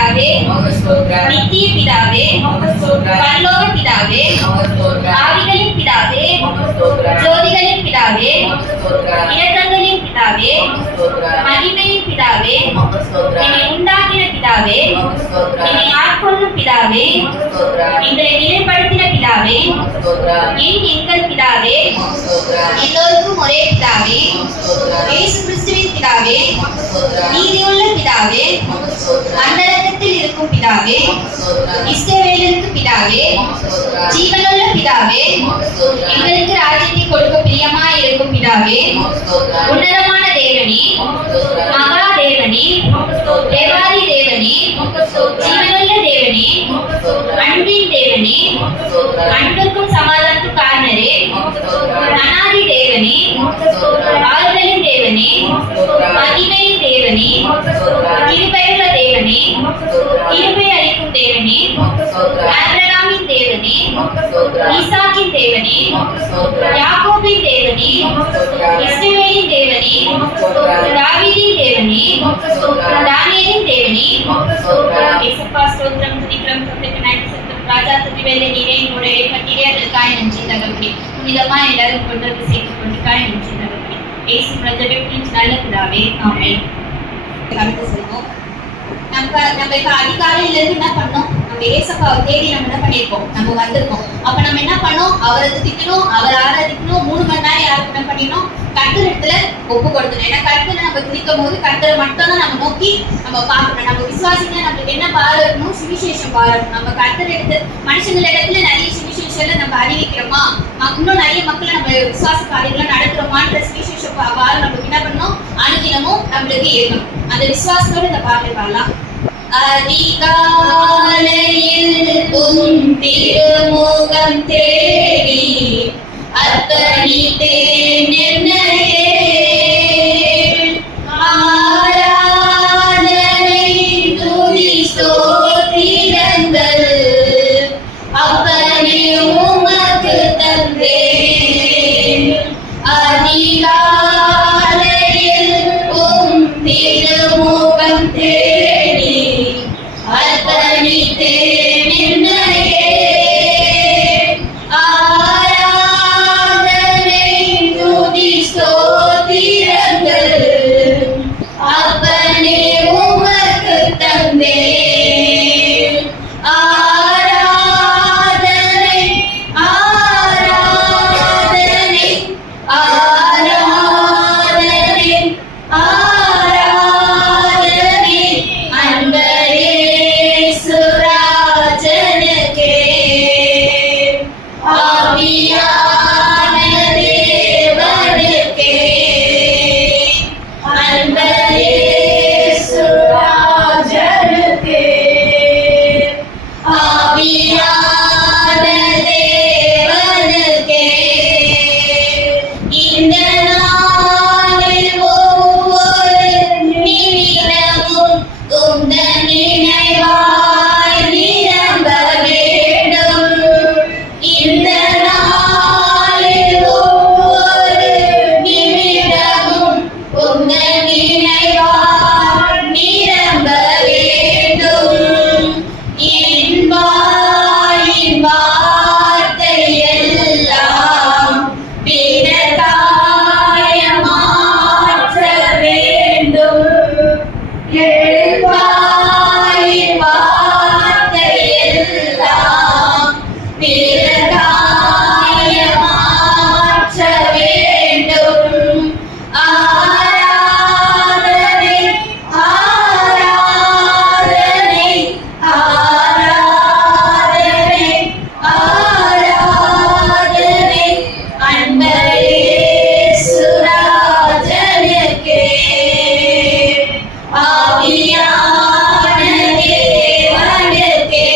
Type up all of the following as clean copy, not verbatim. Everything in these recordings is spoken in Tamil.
பிதாவே, நித்திய பிதாவே, பரலோக பிதாவே, ஆவிகளின் பிதாவே, ஜோதிகளின் பிதாவே, இரக்கங்களின் பிதாவே, மகிமையின் பிதாவே, என்னை உண்டாக்கின பிதாவே, என்னை ஆட்கொள்ளும் பிதாவே, எங்களை நிலைப்படுத்தின பிதாவே, எங்கள் பிதாவே, எல்லோருக்கும் ஒரே பிதாவே, இயேசு கிறிஸ்துவின் பிதாவே, நீதியுள்ள பிதாவே, அந்தரங்கத்தில் இருக்கும் பிதாவே, இஸ்ரவேலுக்கு பிதாவே, ஜீவனுள்ள பிதாவே, எங்களுக்கு ராஜ்யத்தை கொடுக்க பிரியமாய் இருக்கும் பிதாவே, உன்னதமான தேவனே, மகா தேவனே, தேவாதி தேவனே, ஜீவனுள்ள தேவனே, அன்பின் தேவனே, அன்புக்கும் சமாதானத்துக்கும் காரணரே, அநாதி தேவனே, ஆறுதலின் தேவனே, மகிமையின் தேவனே, கிருபையுள்ள தேவனே, கிருபை அளிக்கும் தேவனே, ஆபிரகாமின் தேவனே, ஈசாக்கின் தேவனே, யாக்கோபின் தேவனே, இஸ்ரவேலின் தேவனே, தாவீதின் தேவனே, தானியேலின் தேவனே, இயேசுப்பா ஸ்தோத்திரம் துதிக்கிறோம் ராஜா துதிவேலை நீரே என்னுடைய பட்டியலே அதற்காய் நன்றி தகப்பனே. புனிதமா எல்லாரும் கொண்டு வந்து சேர்த்து கொண்டுக்காய் நன்றி தகப்பனே. இயேசு பிரஜைகளின் நல்ல பிதாவே ஆமென். கருத்து சொல்லுவோம். நம்ம இப்ப அதிகாலையில இருந்து என்ன பண்ணோம்? நம்ம ஏசப்பாவை தேடி நம்ம என்ன பண்ணிருக்கோம்? நம்ம வந்திருக்கோம். அப்ப நம்ம என்ன பண்ணோம்? அவரை துதிக்கணும், அவரை ஆராதிக்கணும். 3 மணி நேரம் யாருக்கு என்ன பண்ணிடணும்? கர்த்தர் இடத்துல ஒப்பு கொடுக்கணும். ஏன்னா கர்த்தரை நம்ம துதிக்கும் போது கர்த்தரை மட்டும் தான் நம்ம நோக்கி நம்ம பார்க்கணும். நம்ம விசுவாசிங்க நம்மளுக்கு என்ன பாராட்டணும்? சுவிசேஷம் பாராட்டணும். நம்ம கர்த்தர் எடுத்து மனுஷங்கள இடத்துல நிறைய சுவிசேஷம் நம்ம அறிவிக்கிறோமா, இன்னும் நிறைய மக்களை நம்ம விசுவாச காரியங்களை நடத்துறோமான்ற சுவிசேஷம் பாரம் நம்மளுக்கு என்ன பண்ணணும்? அனுதினமும் நம்மளுக்கு இருக்கணும். அந்த விசுவாசத்தோட இந்த பாடலை பாடலாம். அதிகாலையில் உன் திருமுகம் தேடி அர்ப்பணித்தேன் என்னையே, ஆராதனை துதி ஸ்தோத்திரங்கள் அப்பனே உமக்கு தந்தேன். அதிகாலையில் உன் திருமுகம் தேடி அர்ப்பணித்தேன் என்னையே, ஆராதனை துதி ஸ்தோத்திரங்கள் அப்பனே உமக்கு தந்தேன். ஆராதனை ஆராதனை ஆராதனை ஆராதனை அன்பரே சுராஜனுக்கே, ஆவியான தேவனுக்கே, அன்பரே சுராஜனுக்கே, ஆவியான தேவனுக்கே. இந்த நாளில் ஒவ்வொரு நிமிடமும் உந்தன் நினைவாய் நிரம்ப வேண்டும். இந்த நாளில் ஒவ்வொரு நிமிடமும் உந்தன் நினைவாய் நிரம்ப வேண்டும். என் வாயின் வார்த்தை எல்லாம் பிறகாய மாற்ற வேண்டும். என் வாயின் வார்த்தை எல்லாம் பிறகாய மாற்ற வேண்டும். ஆராதனை ஆராதனை ஆராதனை ஆராதனை அன்பரே சுராஜனுக்கே, ஆவியான தேவனுக்கே.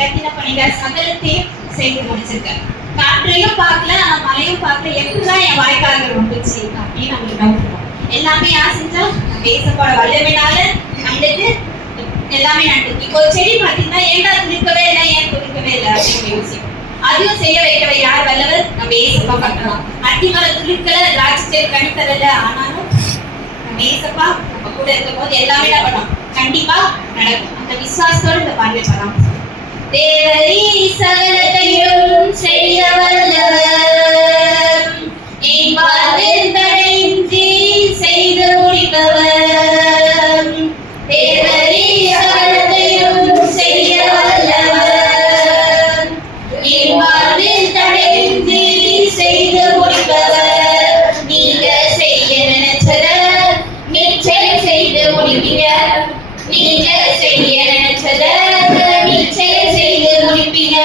கத்தின பணிகள் சகலத்தையும் செய்து முடிச்சிருக்கேன். காற்றையும் பார்க்கல, மழையும் பார்க்கல, எப்படிதான் என் வாய்க்கால்கள் வந்துச்சு அப்படின்னு நம்மளுக்கு டவுட் இருக்கும். எல்லாமே யார் செஞ்சா? நம்ம ஏசப்போட வல்லமையினால நம்மளுக்கு எல்லாமே நடந்துருக்கு. இப்போ செடி பார்த்தீங்கன்னா ஏன்டா துளிக்கவே இல்லை, ஏன் துளிக்கவே இல்லை அப்படின்னு யோசிக்கும். அதையும் செய்ய வைக்கவே யார் வல்லவர்? நம்ம ஏசப்பா பண்ணலாம். அத்தி மரம் துளிக்கல, திராட்சை செடி கனி தரல, ஆனாலும் நம்ம ஏசப்பா நம்ம கூட இருக்கும் போது எல்லாமே என்ன பண்ணோம்? கண்டிப்பா நடக்கும். அந்த விசுவாசத்தோட இந்த பாடலை பாடலாம். தேவரீ சகலத்தையும் செய்ய வல்லவர், என் வாழ்வில் தடையின்றி செய்து முடிப்பவர். தேவரீ சகலத்தையும் செய்ய வல்லவர், என் வாழ்வில் தடையின்றி செய்து முடிப்பவர். நீங்க செய்ய நினைச்சத நிச்சயம் செய்து முடிப்பீங்க. நீங்க செய்ய நினைச்சத நிச்சயம் செய்து முடிப்பீங்க.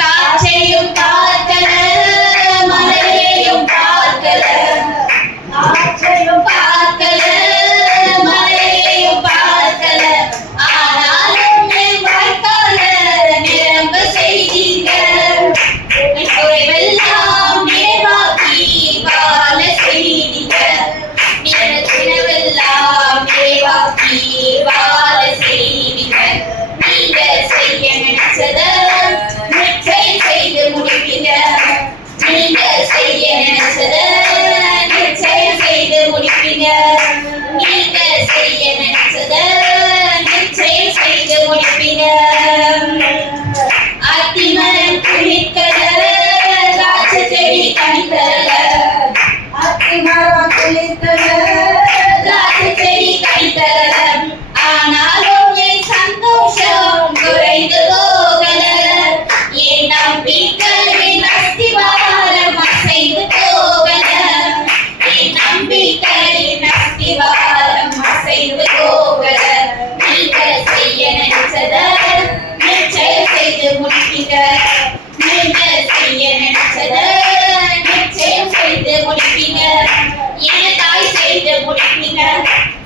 காற்றையும் பார்க்கல, மழையையும் பார்க்கல, காற்றையும் பார்க்கல, மழையையும் பார்க்கல, ஆனாலும் என் வாழ்க்கையில நிரம்ப செய்தீங்க. குறைவெல்லாம் நிறைவாக்கி வாழ செய்தீங்க. நினைவெல்லாம் நிறைவாக்கி வாழ செய்தீங்க. நீங்க செய்ய நினைச்சத நிச்சயம் செய்து முடிப்பீங்க. நீங்க செய்ய நினைச்சத நிச்சயம் செய்து முடிப்பீங்க. நீங்க செய்ய நினைச்சத நிச்சயம் செய்து முடிப்பீங்க. அத்திமரம் குளிக்கல, திராட்சை செடி கனித்தல, அத்திமரம் குளிக்கல, திராட்சை செடி கனித்தல, ஆனாலும் என் சந்தோஷம் குறைந்து போகல. என் நம்பிக்கையின் அஸ்திவாரம் அசைந்து போகல. என் நம்பிக்கையின் அஸ்திவாரம் அசைந்து போகல. நீங்க செய்ய நினைச்சத நிச்சயம் செய்து முடிப்பீங்க. நீங்க செய்ய நினைச்சத நிச்சயம் செய்து முடிப்பீங்க. எனக்காய் செய்து முடிப்பீங்க.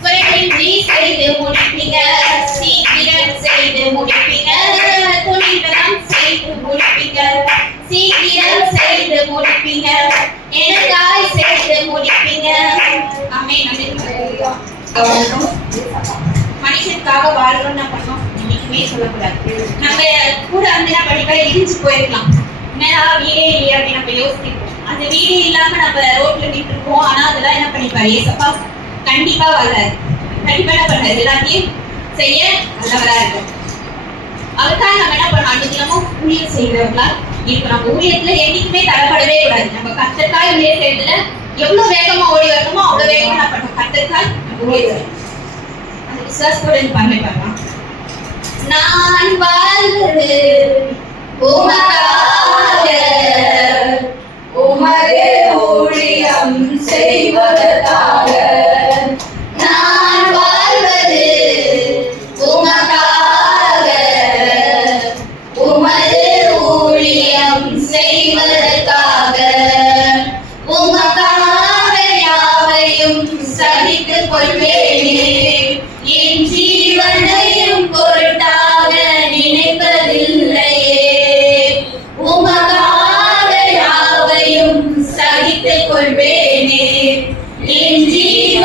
குறைவின்றி செய்து முடிப்பீங்க. சீக்கிரம் செய்து முடிப்பீங்க. துணிகரம் செய்து முடிப்பீங்க. சீக்கிரம் செய்து முடிப்பீங்க. எனக்காய் செய்து முடிப்பீங்க. ஆமென். மனுஷனுக்காக வாழ்றோம் என்ன பண்ணோம்? இன்னைக்குமே சொல்லக்கூடாது. நம்ம கூட வந்து என்ன பண்ணிப்பா இடிஞ்சு போயிருக்கலாம். என்னடா வீடே இல்லையா அப்படின்னு நம்ம யோசிப்போம். அந்த வீடு இல்லாம நம்ம ரோட்ல நின்று இருக்கோம். ஆனா அதெல்லாம் என்ன பண்ணிப்பாரு ஏசப்பா? கண்டிப்பா வராது. கண்டிப்பா என்ன பண்ணாரு? எல்லாத்தையும் செய்ய நல்லவரா இருக்கும். அதுக்காக நம்ம என்ன பண்ணோம்? அன்னைக்கும் ஊழியம் செய்யறவங்களா இப்ப நம்ம ஊழியத்துல என்னைக்குமே தரப்படவே கூடாது. நம்ம கத்தற்காய் ஊழியம் செய்யறதுல எவ்வளவு வேகமா ஓடி வரணுமோ அவ்வளவு வேகமா என்ன பண்ணணும்? கத்தற்காய் ஊழியம் செய்யணும். அந்த விசுவாசத்தோட பண்ணி பார்க்கலாம். நான் வாழ்வது உமக்காக, உமது ஊழியம் செய்வதற்காக. நான் வாழ்வது உமக்காக, உமது ஊழியம் செய்வதற்காக. உமக்காக யாவையும் சகித்துக் கொள்வேனே. என் ஜீவனையும் பொருட்டாக நினைப்பதில்லையே. உமக்காக யாவையும் சகித்துக் கொள்வேனே. என் ஜீவ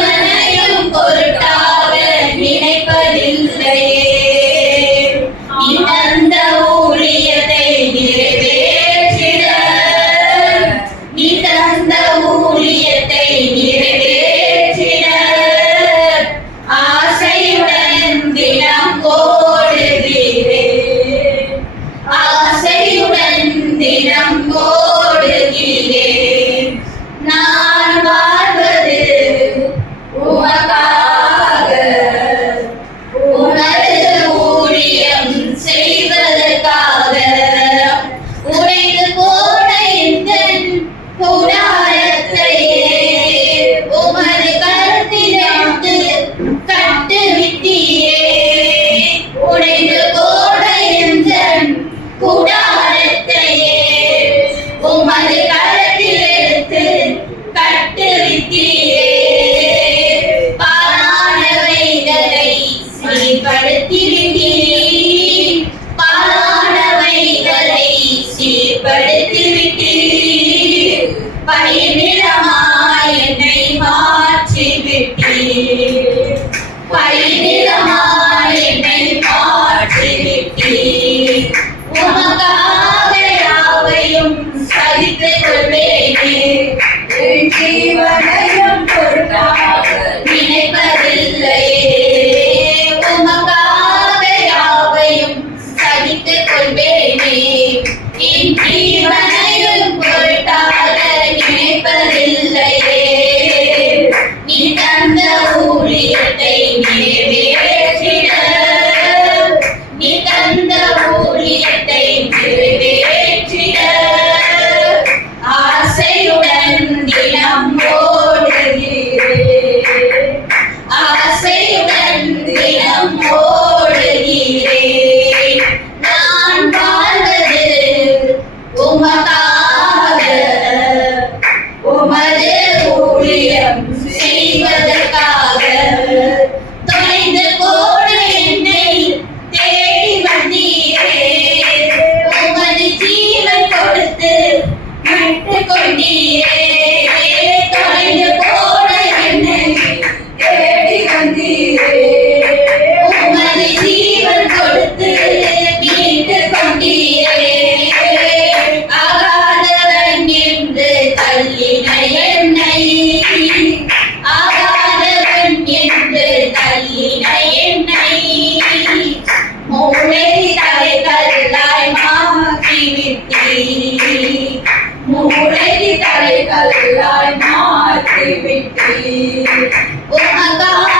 உலகி தலை கல்லாய் மாற்றி விட்டீர் உமக்காக